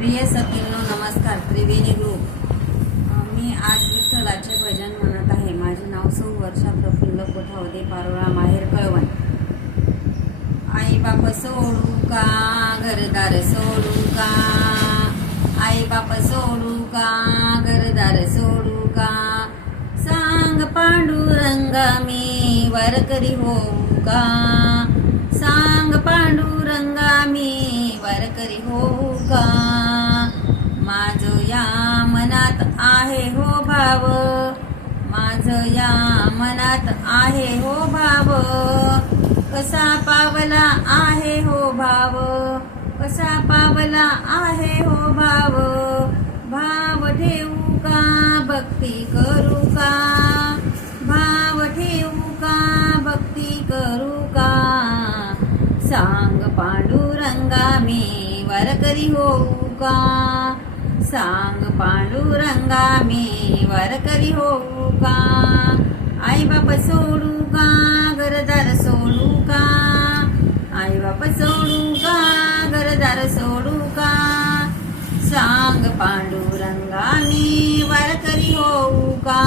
प्रिय सखींनो नमस्कार. त्रिवेणी ग्रुप. मी आज विठ्ठलाचे भजन म्हणत आहे. माझे नाव सौ वर्षा प्रफुल्ल कोठावदे, पारोळा, माहेर कळवण. आई बाप सोडू का, घरदार सोडू का, आई बाप सोडू का, घरदार सोडू का, सांग पांडुरंगा मी वारकरी होऊ का, सांग पांडुरंगा मी वारकरी होऊ का. माझं या मनात आहे हो भाव, माझं या मनात आहे हो भाव, कसा पावला आहे हो भाव, कसा पावला आहे हो भाव. भाव ठेवू का, भक्ती करू का, भाव ठेवू का, भक्ती करू का, सांग पांडुरंगा मी वारकरी होऊ का, सांग पांडुरंगा मी वारकरी होऊ का. आई बाप सोडू का, घरदार सोडू का, आई बाप सोडू का, घरदार सोडू का, सांग पांडुरंगा मी वारकरी होऊ का,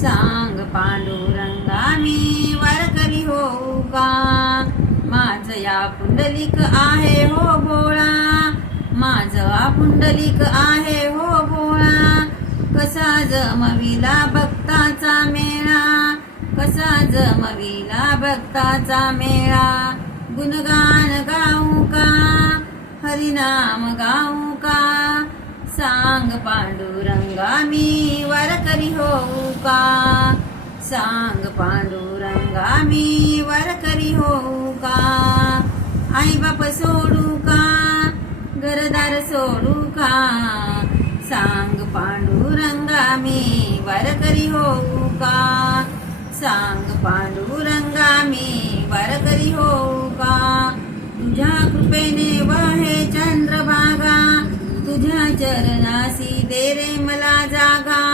सांग पांडुरंगा मी वारकरी होऊ का. माझं या पुंडलिक आहे हो भोळा, माझा पुंडलिक आहे हो भोळा, कसा जमविला भक्ताचा मेळा, कसा जमविला भक्ताचा मेळा. गुणगान गाऊ का, हरिनाम गाऊ का, सांग पांडुरंगा मी वारकरी होऊ का, सांग पांडुरंगा मी वारकरी होऊ का. आई बाप सोडू का, घरदार सोडू का, सांग पांडुरंगा मी वारकरी होऊ का, सांग पांडुरंगा मी वारकरी होऊ का. तुझ्या कृपेने वाहे चंद्रभागा, तुझ्या चरणासी दे रे मला जागा.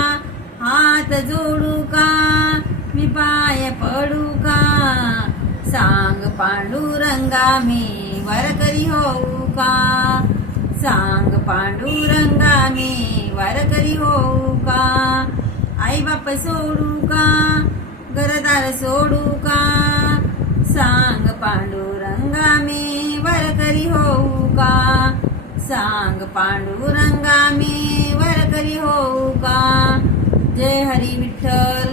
हात जोडू का, मी पाय पडू का, सांग पांडुरंगा मी वारकरी होऊ का, सांग पांडुरंगा मी वारकरी होऊ का. आई बाप सोडू का, घरदार सोडू का, सांग पांडुरंगा मी वारकरी होऊ का, सांग पांडुरंगा मी वारकरी होऊ का. जय हरी विठ्ठल.